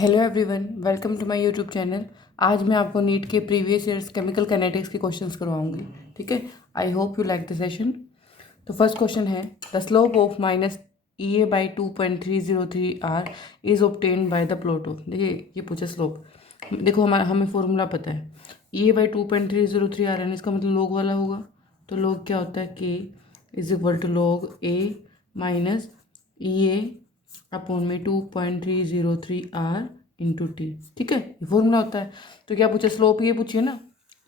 Hello everyone, welcome to my YouTube channel. आज मैं आपको नीट के प्रीवियस ईयर्स केमिकल काइनेटिक्स के क्वेश्चंस करवाऊंगी। ठीक है, I hope you like the session. तो फर्स्ट क्वेश्चन है, the slope of minus E A by 2.303 R is obtained by the plot of. देखिए ये पूछा स्लोप। देखो हमारा हमें फॉर्मूला पता है, ई ए बाई 2.303 आर एन, इसका मतलब लोग वाला होगा। तो लोग क्या होता है, के इज इक्वल टू लोग ए माइनस ई ए अपॉन में 2.303 आर इंटू टी। ठीक है, ये फॉर्मूला होता है। तो क्या पूछे, स्लोप ये पूछिए ना,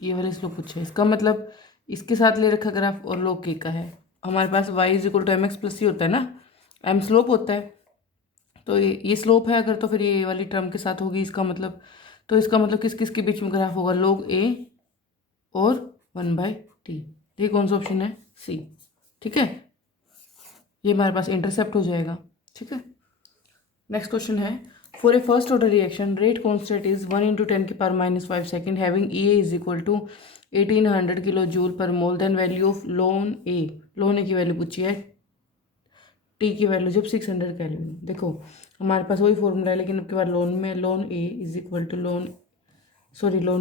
ये वाले स्लोप पूछे। इसका मतलब इसके साथ ले रखा ग्राफ और लोग के का है। हमारे पास y is equal to m x plus c होता है ना, एम स्लोप होता है। तो ये स्लोप है अगर, तो फिर ये वाली टर्म के साथ होगी इसका मतलब। तो इसका मतलब किस किस के बीच में ग्राफ होगा, लोग ए और 1/t। ये कौन सा ऑप्शन है, सी। ठीक है, ये हमारे पास इंटरसेप्ट हो जाएगा। ठीक है, नेक्स्ट क्वेश्चन है, for a first order reaction rate constant is 1 × 10⁻⁵ second having E A is equal to 1800 kilo joule per mole, then value of ln A. Ln A की वैल्यू पूछी है, टी की वैल्यू जब 600 केल्विन। देखो हमारे पास वही फॉर्मूला है, लेकिन अब के बाद लोन में ln A is equal to ln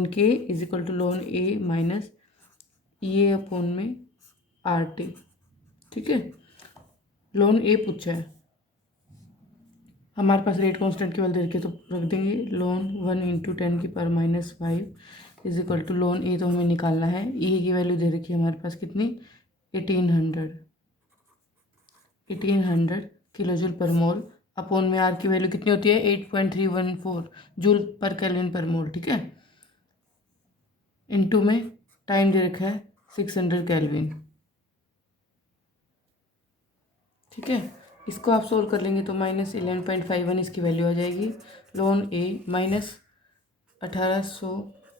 k is equal to ln A minus E A upon में आर टी। ठीक है, लोन ए पूछा है, हमारे पास रेट कांस्टेंट की वैल्यू दे रखी है, तो रख देंगे ln 1 × 10⁻⁵ is equal to ln A तो हमें निकालना है। ई की वैल्यू दे रखी है हमारे पास कितनी, 1800 kilo joule per mole upon में आर की वैल्यू कितनी होती है, 8.314 जूल पर केल्विन पर मोल। ठीक है, इनटू में टाइम दे रखा है 600 केल्विन। ठीक है, इसको आप सोल्व कर लेंगे तो -11.51 इसकी वैल्यू आ जाएगी। लोन ए माइनस 1800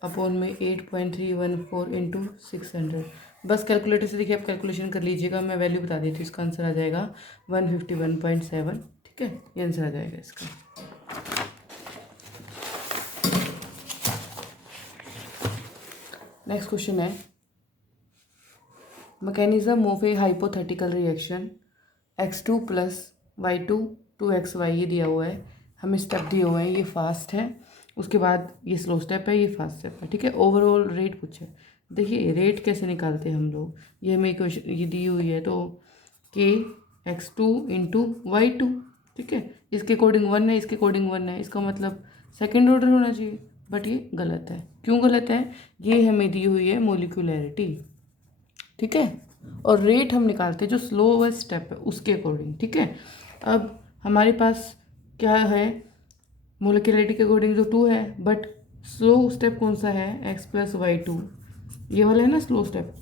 अपॉन में 8.314 इंटू 600। बस कैलकुलेटर से देखिए आप कैलकुलेशन कर लीजिएगा, मैं वैल्यू बता देती हूँ। इसका आंसर आ जाएगा 151.7। ठीक है, ये आंसर आ जाएगा इसका। नेक्स्ट क्वेश्चन है, mechanism of A hypothetical reaction x2 plus y2 2xy, ये दिया हुआ है, हमें स्टेप दिए हुए हैं, ये फास्ट है, उसके बाद ये स्लो स्टेप है, ये फास्ट स्टेप है। ठीक है, ओवरऑल रेट पूछे। देखिए रेट कैसे निकालते हैं हम लोग, ये हमें इक्वेशन ये दी हुई है, तो k x2 इंटू y2। ठीक है, इसके अकॉर्डिंग 1 है, इसके अकॉर्डिंग 1 है, इसका मतलब सेकेंड ऑर्डर होना चाहिए, बट ये गलत है। क्यों गलत है, ये हमें दी हुई है मोलिकुलैरिटी। ठीक है, और रेट हम निकालते हैं जो स्लोवेस्ट स्टेप है उसके अकॉर्डिंग। ठीक है, अब हमारे पास क्या है, मोलिकुलरिटी के अकॉर्डिंग जो 2 है, बट स्लो स्टेप कौन सा है, x प्लस y2, ये वाला है ना स्लो स्टेप।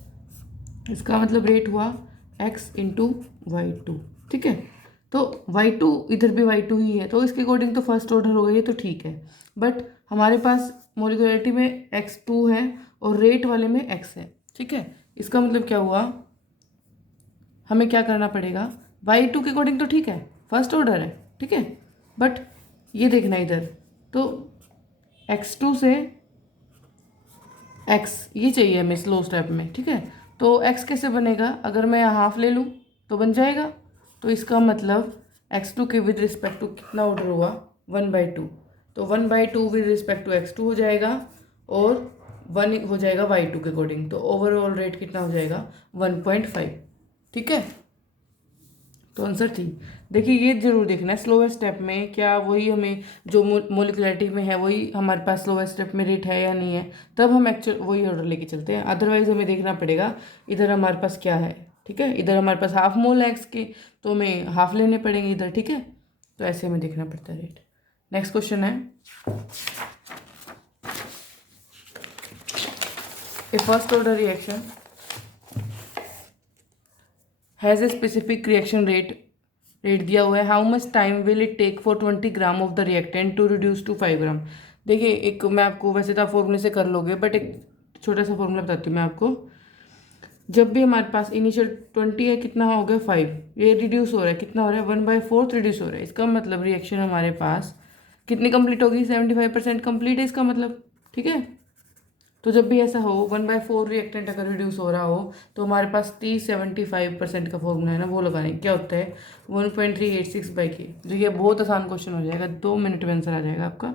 इसका मतलब रेट हुआ x इंटू y2। ठीक है, तो y2 इधर भी y2 ही है, तो इसके अकॉर्डिंग तो फर्स्ट ऑर्डर हो गई है, तो ठीक है। बट हमारे पास मोलिकुलरिटी में x2 है और रेट वाले में x है। ठीक है, इसका मतलब क्या हुआ, हमें क्या करना पड़ेगा, y2 के अकॉर्डिंग तो ठीक है, फर्स्ट ऑर्डर है। ठीक है, बट ये देखना इधर, तो x2 से x ये चाहिए हमें स्लो स्टेप में। ठीक है, तो x कैसे बनेगा, अगर मैं हाफ ले लूँ तो बन जाएगा। तो इसका मतलब x2 के विद रिस्पेक्ट टू कितना ऑर्डर हुआ, 1/2। तो 1/2 विद रिस्पेक्ट टू x2 हो जाएगा और 1 हो जाएगा y2 के अकॉर्डिंग। तो ओवरऑल रेट कितना हो जाएगा, 1.5। ठीक है, तो आंसर थी। देखिए ये जरूर देखना है स्लोवेस्ट स्टेप में क्या वही हमें जो मोलिकुलरिटी में है वही हमारे पास स्लोवेस्ट स्टेप में रेट है या नहीं है, तब हम एक्चुअल वही ऑर्डर लेके चलते हैं। अदरवाइज हमें देखना पड़ेगा इधर हमारे पास क्या है। ठीक है, इधर हमारे पास हाफ मोल है एक्स के, तो हमें हाफ लेने पड़ेंगे इधर। ठीक है, तो ऐसे हमें देखना पड़ता है रेट। नेक्स्ट क्वेश्चन है, a first order reaction has a specific reaction rate दिया हुआ है, how much time will it take for 20 gram of the reactant to reduce to 5 gram. देखिए एक मैं आपको, वैसे तो आप फॉर्मूले से कर लोगे, बट एक छोटा सा फॉर्मूला बताती हूँ मैं आपको। जब भी हमारे पास इनिशियल 20 है, कितना हो गया 5, ये रिड्यूस हो रहा है, कितना हो रहा है 1/4 रिड्यूस हो रहा है। इसका मतलब रिएक्शन हमारे पास कितनी कंप्लीट होगी, 75% कंप्लीट है इसका मतलब। ठीक है, तो जब भी ऐसा हो 1/4 रिएक्टेंट अगर रिड्यूस हो रहा हो तो हमारे पास T75% का फॉर्मूला है ना, वो लगाने क्या होता है 1.386/K। जो ये बहुत आसान क्वेश्चन हो जाएगा, 2 मिनट में आंसर आ जाएगा आपका।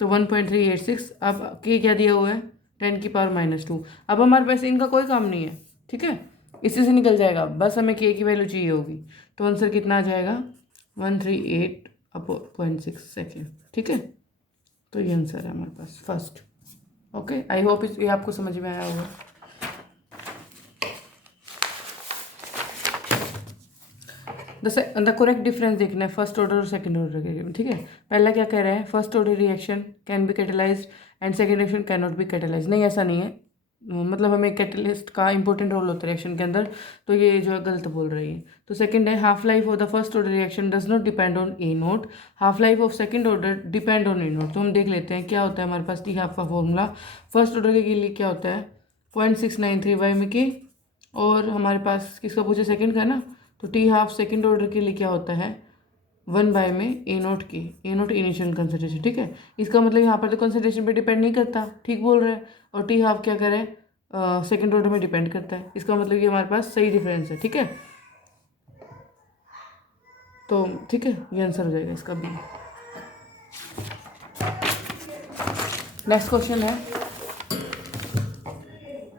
तो 1.386, अब के क्या दिया हुआ है 10⁻²। अब हमारे पास इनका कोई काम नहीं है, ठीक है, इसी से निकल जाएगा, बस हमें के की वैल्यू चाहिए होगी। तो आंसर कितना आ जाएगा 138/0.6 सेकेंड, ठीक है। तो ये आंसर है हमारे पास फर्स्ट। ओके, आई होप ये आपको समझ में आया होगा। द करेक्ट डिफरेंस देखना है फर्स्ट ऑर्डर और सेकंड ऑर्डर के, ठीक है। पहला क्या कह रहा है, first order reaction can be catalysed and second reaction can not be catalysed. नहीं, ऐसा नहीं है, मतलब हमें कैटेलिस्ट का इंपॉर्टेंट रोल होता है रिएक्शन के अंदर, तो ये जो है गलत बोल रही है। तो सेकंड है half life of the first order reaction does not depend on A note, half life of second order depend on A note. तो हम देख लेते हैं क्या होता है हमारे पास टी हाफ का फॉर्मूला। फर्स्ट ऑर्डर के लिए क्या होता है 0.693/के, और हमारे पास किसका पूछे सेकंड का ना, तो टी हाफ सेकंड ऑर्डर के लिए क्या होता है 1 में ए नोट की, ए नोट इनिशियल कंसंट्रेशन, ठीक है। इसका मतलब यहाँ पर तो कंसंट्रेशन पे डिपेंड नहीं करता, ठीक बोल रहे हैं, और टी हाफ क्या करे सेकंड ऑर्डर में डिपेंड करता है। इसका मतलब ये हमारे पास सही डिफरेंस है, ठीक है। तो ठीक है, ये आंसर हो जाएगा इसका भी। नेक्स्ट क्वेश्चन है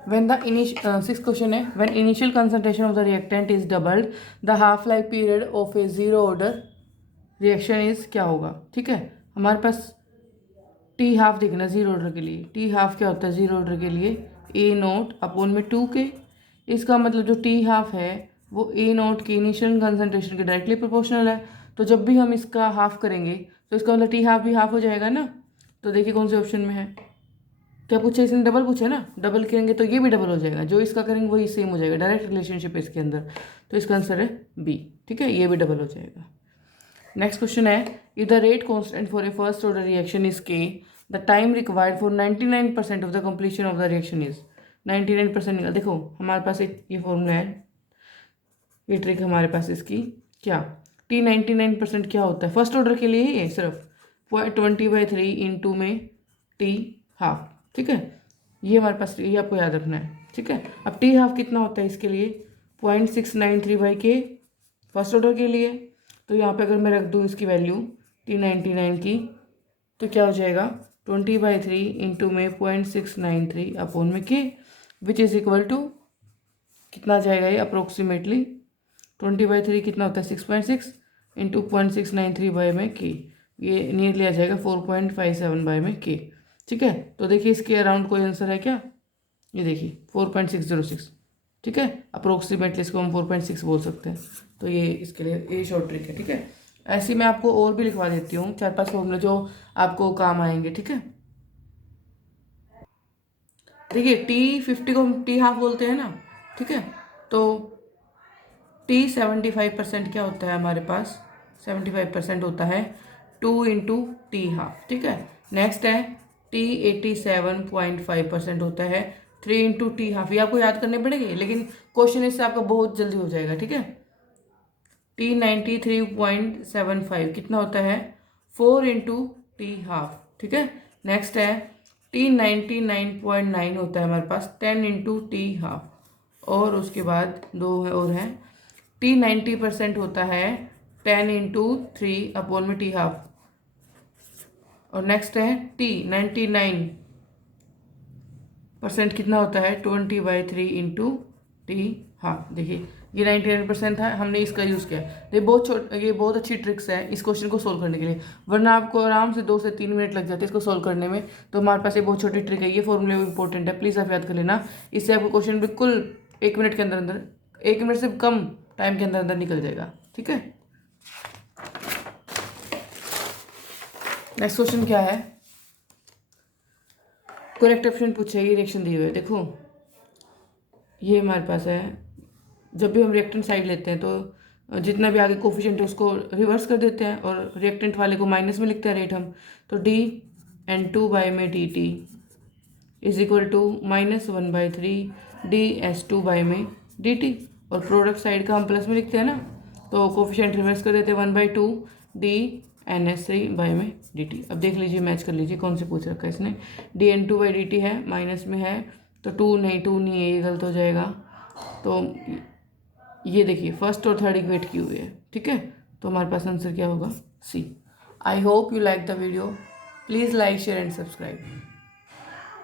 when the initial sixth question है when initial concentration of the reactant is doubled the half life period of a zero order reaction is क्या होगा, ठीक है। हमारे पास टी हाफ देखना जीरो ऑर्डर के लिए, टी हाफ क्या होता है जीरो ऑर्डर के लिए ए नोट अपॉन में 2K। इसका मतलब जो टी हाफ है वो ए नोट की इनिशियल कंसंट्रेशन के डायरेक्टली प्रोपोर्शनल है। तो जब भी हम इसका हाफ करेंगे तो इसका मतलब टी हाफ भी हाफ हो जाएगा ना। तो देखिए कौन से ऑप्शन में है, क्या पूछा इसने, डबल पूछा ना, डबल करेंगे तो ये भी डबल हो जाएगा, जो इसका करेंगे वही सेम हो जाएगा, डायरेक्ट रिलेशनशिप है इसके अंदर। तो इसका आंसर है बी, ठीक है, ये भी डबल हो जाएगा। नेक्स्ट क्वेश्चन है if the rate constant for a first order reaction is k, the time required for 99% of the completion of the reaction is 99%। देखो हमारे पास एक ये फॉर्मूला है, ये ट्रिक हमारे पास इसकी क्या, T99% क्या होता है फर्स्ट ऑर्डर के लिए ये सिर्फ 20/3 इंटू में टी हाफ, ठीक है। ये हमारे पास ये आपको याद रखना है, ठीक है। अब टी हाफ कितना होता है इसके लिए 0.693/K फर्स्ट ऑर्डर के लिए। तो यहाँ पे अगर मैं रख दूँ इसकी वैल्यू T99 की, तो क्या हो जाएगा 20/3 इंटू में 0.693/K which is equal to कितना जाएगा ये अप्रोक्सीमेटली 20/3 कितना होता है 6.6 इंटू 0.693/K, ये नियरली आ जाएगा 4.57/K, ठीक है। तो देखिए इसके अराउंड कोई आंसर है क्या, ये देखिए 4.606, ठीक है। अप्रोक्सीमेटली इसको हम 4.6 बोल सकते हैं। तो ये इसके लिए ये शॉर्ट ट्रिक है, ठीक है। ऐसे मैं आपको और भी लिखवा देती हूँ 4-5 फॉर्मूले जो आपको काम आएंगे, ठीक है। देखिए T50 को हम टी हाफ बोलते हैं ना, ठीक है। तो T75% क्या होता है हमारे पास 75% होता है 2 इंटू टी हाफ, ठीक है। नेक्स्ट है T87.5% होता है 3 इंटू टी हाफ। ये आपको याद करने पड़ेंगे, लेकिन क्वेश्चन इससे आपका बहुत जल्दी हो जाएगा, ठीक है। T93.75 कितना होता है 4 इंटू टी हाफ, ठीक है। नेक्स्ट है T99.9 होता है हमारे पास 10 इंटू टी हाफ, और उसके बाद दो है और हैं T90% होता है 10 इंटू 3 में टी हाफ, और नेक्स्ट है T99% कितना होता है 20/3 इंटू टी हाफ। देखिए ये 99% था, हमने इसका यूज़ किया। ये बहुत अच्छी ट्रिक्स है इस क्वेश्चन को सोल्व करने के लिए, वरना आपको आराम से 2 से 3 मिनट लग जाते हैं इसको सोल्व करने में। तो हमारे पास ये बहुत छोटी ट्रिक है, ये फॉर्मूले इंपॉर्टेंट है, प्लीज़ आप याद कर लेना। इससे आपको क्वेश्चन बिल्कुल 1 मिनट के अंदर अंदर, 1 मिनट से कम टाइम के अंदर अंदर निकल जाएगा, ठीक है। नेक्स्ट क्वेश्चन क्या है, करेक्ट ऑप्शन पूछा है, ये रिएक्शन दिए हुए देखो, ये हमारे पास है। जब भी हम रिएक्टेंट साइड लेते हैं तो जितना भी आगे कोफिशिएंट है उसको रिवर्स कर देते हैं और रिएक्टेंट वाले को माइनस में लिखते हैं रेट हम। तो DN2/dt is equal to -1/3 DS2/dt, और प्रोडक्ट साइड का हम प्लस में लिखते हैं ना, तो कोफिशिएंट रिवर्स कर देते हैं 1/2 NH3 में dt। अब देख लीजिए, मैच कर लीजिए कौन से पूछ रखा है इसने। dN2/dt है, माइनस में है तो 2 नहीं है, ये गलत हो जाएगा। तो ये देखिए फर्स्ट और थर्ड इक्वेट की हुई है, ठीक है। तो हमारे पास आंसर क्या होगा? C। I hope you like the video. Please like, share and subscribe.